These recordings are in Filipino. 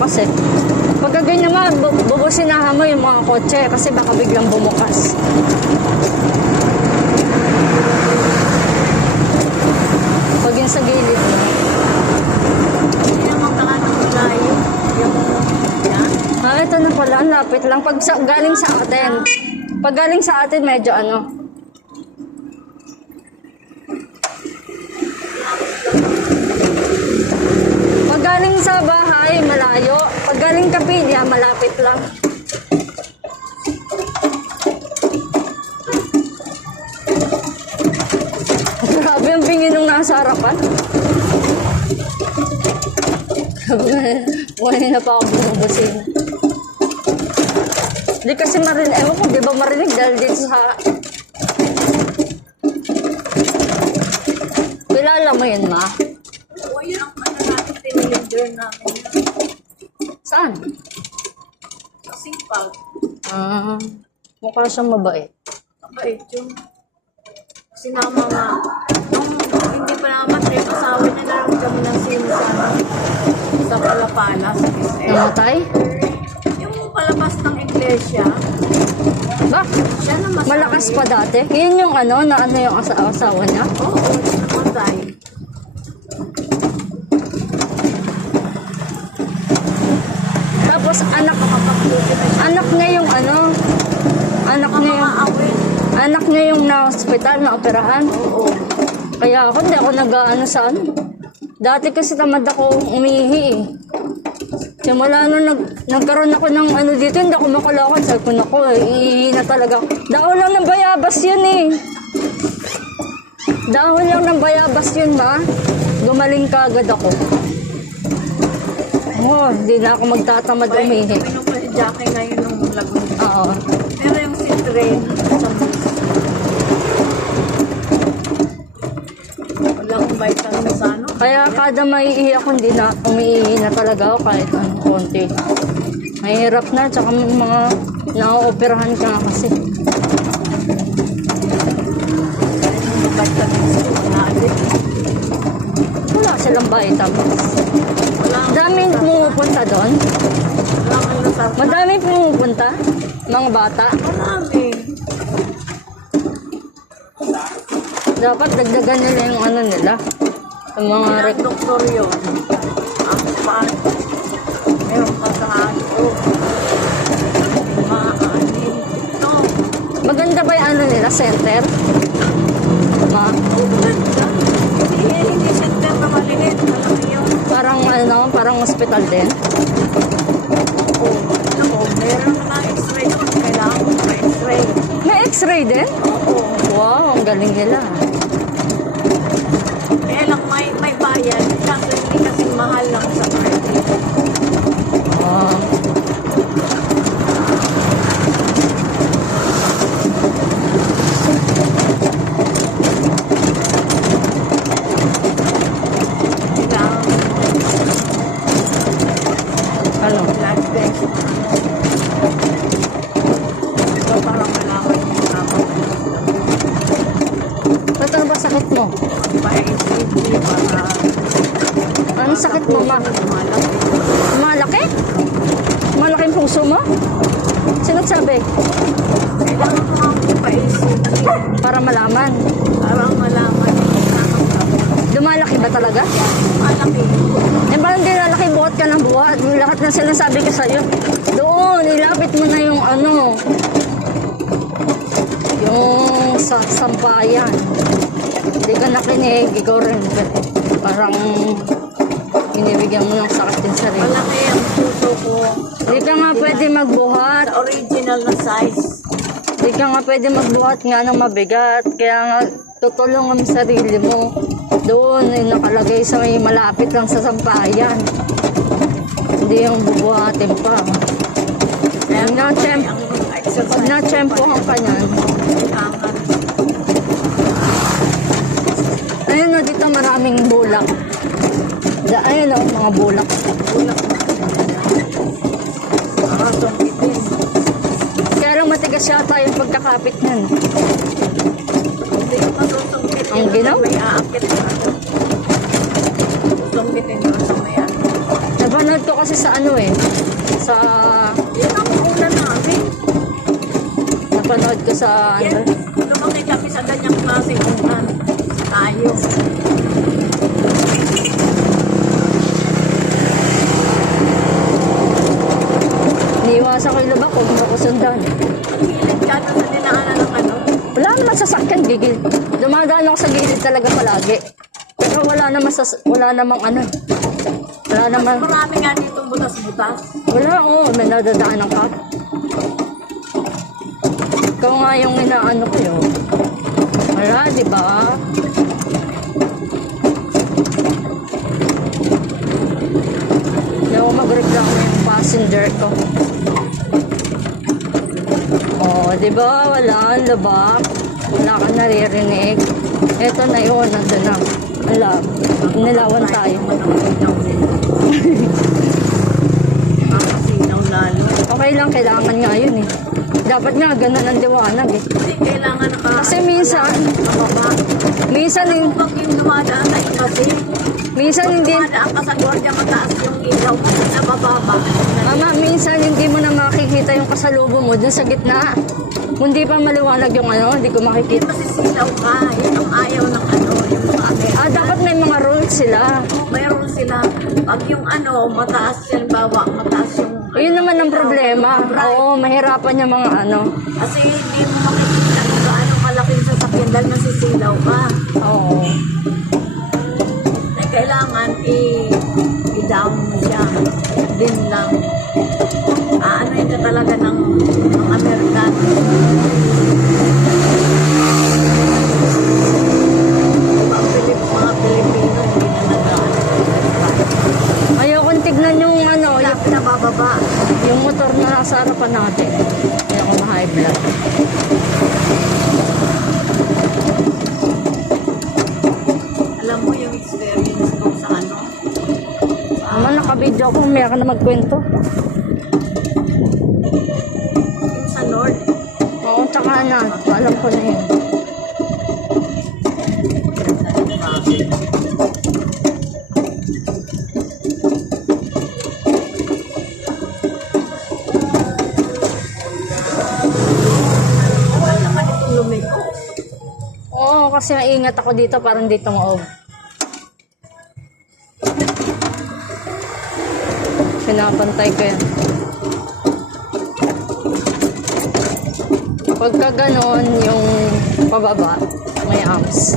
kasi. Pagka ganyan naman, bubusinahan mo yung mga kotse kasi baka biglang bumukas. Pag yun sa gilid mo. Hindi naman nakakamit tayo. Yung yan. Ito na pala, lapit lang. Pag galing sa atin. Pag galing sa atin, medyo ano. Pag galing sa bahay, malayo. Pag galing Kapilya, malapit lang. Grabe ang bingin nung nasa harapan. Buhay na pa ako bumubusin. Hindi kasi marinig. Ewan ko, di ba marinig dahil dito sa... Kilala mo yun, ma? O yun ang ano natin, tinilinder namin. Saan? Sa Singpal. Mukha siyang mabait. Mabait yung sinama nga. Nung hindi pa namatay, asawa niya na lang kami ng sino sa Palapala, sa SM. Namatay? Yung palabas ng iglesia, Ba? siya na masabi. Malakas pa dati. Yun yung ano, na ano yung asawa niya? Oo, namatay. Tapos anak niya yung ano, anak niya yung na-hospital, na-operahan. Oo. Kaya ako, hindi ako nag-ano sa ano. Dati kasi tamad ako umihi eh. Simula nung nagkaroon ako ng ano dito, hindi ako makalakad. Sabi ko, naku, iihi na talaga. Dahon lang ng bayabas yun eh. Dahon lang ng bayabas yun, ma. Gumaling ka agad ako. Hindi na ako magtatamad umihi. Pinom ko si Jackie ngayon nung Laguna. Oo. Pero yung si Train, sa wala akong vitamin sa ano. Kaya kada maiihi ako, hindi na umiihi na talaga ako kahit ano, konti. Mahirap na, tsaka mga na-operahan ka nga kasi. Yung vitamins ko, wala din. Wala silang vitamins. Wala akong Daming pumupunta doon. wala akong nasarap. Madaming pumupunta. Mga bata. Marami. Dapat dagdagan nila yung ano nila. Yung mga Ang doktor yun. Ang paan. Meron ka sa ano. Maanin. Ito. maganda ba yung ano nila, center? Ma, Ganda. Hindi center na maliit. Malaki yun. parang ano, parang hospital din. Oo. Alam mo, meron na x-ray doon. Kailangan mo pa x-ray. May x-ray din? Oo. Wow, ang galing nila. Kaya lang may bayad. Kaso hindi kasing mahal lang sa credit. Wow. Kailangan Ano? blood test. So, parang malaman yung dapat. Ito na ba sakit mo? Pa-ACT para Anong sakit mo, ma? malaki. Malaki? Malaking puso mo? Sino sabi? Kailangan mo ang pa-ACT Para malaman. para malaman yung nakakamdaman. Lumalaki ba talaga? Malaki. Eh, parang di lalaki, buhat ka ng buhat. Lahat na sinasabi ko sa'yo. Doon, ilapit mo na yung ano. Yung sa sampayan. Hindi ka nakinig, ikaw rin. Parang binibigyan mo ng sakit din sarili. Malaki ang puso ko. Hindi ka nga pwede magbuhat. Sa original na size. Hindi ka nga pwede magbuhat nga ng mabigat. Kaya nga, tutulong ang sarili mo. Doon, nakalagay sa may malapit lang sa sampayan. Hindi yung bubuhatin pa. Kaya Pag na-tempo, ang exercise. pag na-tempohan ka niyan, Kailangan. ayun na dito maraming bulak. Ayun o, mga bulak. Ulak na. Para sumpitin. Kaya lang matigas yata yung pagkakapit niyan. Hindi ko masusumpitin. Ang ginaw? May aakit na ito. Susumpitin doon sa may ano. Diba Napanood ko kasi sa ano eh. Sa... Yan ang una namin. Napanood ko sa Yan, ano. lumaki kami sa ganyang klase unan. Tayo. Iniiwasan ko yung lubak kung hindi ako sundan. Ang hilig ka na sa dinaanan ng ano. Wala naman sasakyan, gigil. Dumadaan ako sa gilid talaga palagi. Pero wala namang ano. Wala naman. Marami nga ditong butas-butas. Wala, oo. May nadadaanan ka. Ikaw nga yung inaano ko yun. Wala, di ba? Hindi ako magreklamo yung passenger ko. Oo, di ba? Wala, lubak. Wala ka naririnig. Eto na yun, nandun na. Wala, nilawan tayo. Makasinaw lalo. Okay lang, kailangan nga yun eh. Dapat nga, ganun ang liwanag eh. Hindi kailangan Kasi minsan, nakababa. minsan Pag yung dumadaan na kasi, hindi, dumadaan ka sa gwardiya mataas yung ilaw na bababa. mama, minsan hindi mo na makikita yung kasalubong mo dun sa gitna. Kung di pa maliwanag yung ano, hindi ko Hindi makikita. masisilaw ka. Yun ang ayaw ng ano, yung mga Dapat may mga rules sila. mayroon sila. Pag yung ano, mataas yan, bawa, mataas yung... Yun naman ang problema. Oo, mahirapan yung mga ano. Kasi hindi mo makikita kung gaano kalaking sasakyan dahil masisilaw ka. Oo. Eh, kailangan i-down mo siya. Din lang. Ano yun ka talaga ng American. Mga Pilipino, hindi na nagaan. Ayokong tignan yung ano, Wala pinabababa. yung motor na nasa harapan natin. Ayoko ma-high blood. Alam mo yung experience ko sa ano? Naman nakabidyo ako, may ka na magkwento. Yung sa North. Oo, tsaka na. Alam ko na yun. Wala naman itong lumiko. Oo, kasi maingat ako dito, parang dito maog. Pinapantay ko yan. Pagka ganon, yung pababa, may arms.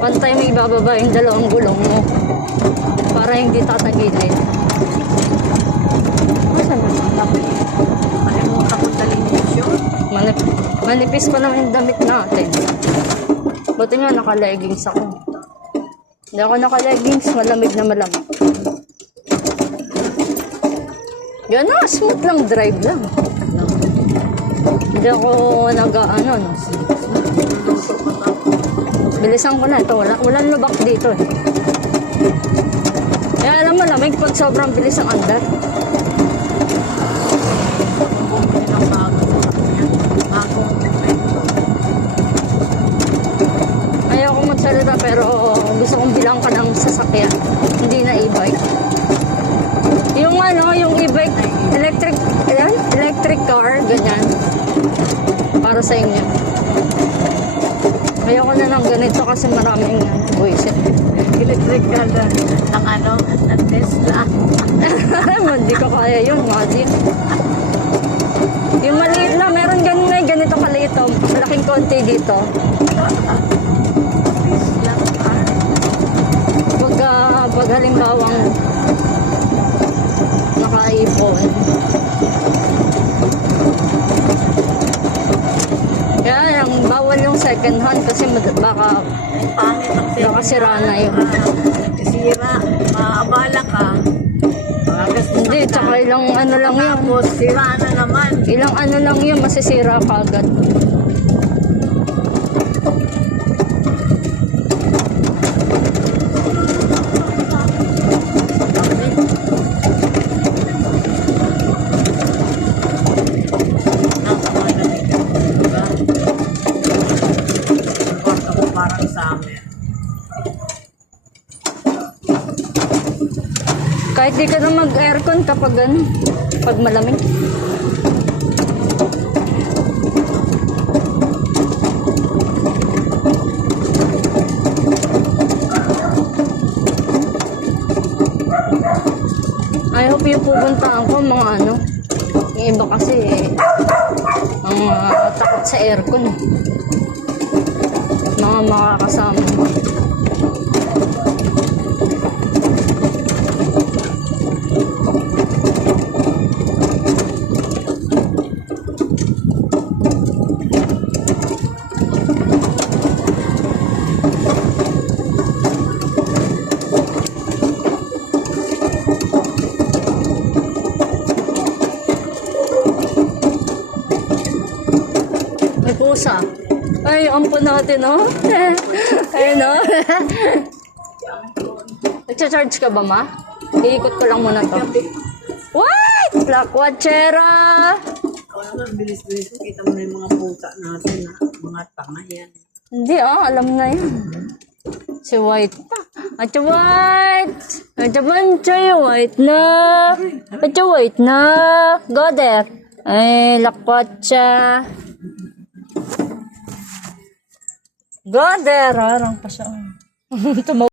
Pantay mo ibababa yung dalawang gulong mo. Para hindi tatagilid. Saan ba? Kalimutan ko delineation. Manipis pa naman yung damit natin. Buti nga naka-leggings ako. Hindi ako naka-leggings, malamig na malamig. Gano'n, smooth lang, drive lang. Hindi ako nag-ano, no. Bilisan ko na ito, walang lubak dito eh. Kaya alam mo, lamig pag sobrang bilis ang andar. Ang bagong sasakyan. Bagong Ayoko magsalita pero gusto kong bilang ka ng sasakyan. Hindi na e-bike. Yung ano, yung e-bike, electric car, ganyan. Para sa inyo. Ayoko na ng ganito kasi maraming buwisit. electric car ng ano, ng Tesla. Hindi ko kaya yun, imagine. Yung maliit na, meron ganito kaliit. Oh. Malaking konti dito. Tesla car. Pag halimbawang nakaipon. Kaya yung bawal yung second hand kasi baka Ay, pangit ang baka sira na yun. Sira. Maabala ka. Magagastos Hindi, tsaka ilang ano lang yun. Tapos, sira na naman. Ilang ano lang yun, masisira ka agad. Kahit di ka na mag-aircon kapag ano, pag malamig. I hope yung pupuntaan ko mga ano, yung iba kasi ang takot sa aircon. Mga makakasama. May pusa. Ay, ampun natin, oh. Ayun, oh. Nagcha-charge ka ba, ma? Iikot ko lang muna to. What? Black Watchera! O naman, bilis-bilis. Kita mo na yung mga puta natin na mga tanga yan. Hindi, alam na yan. Si White pa. At White! At White na! At White na! Go there! Ay, lakwatsa! Go there! Harang pa siya. Tumaw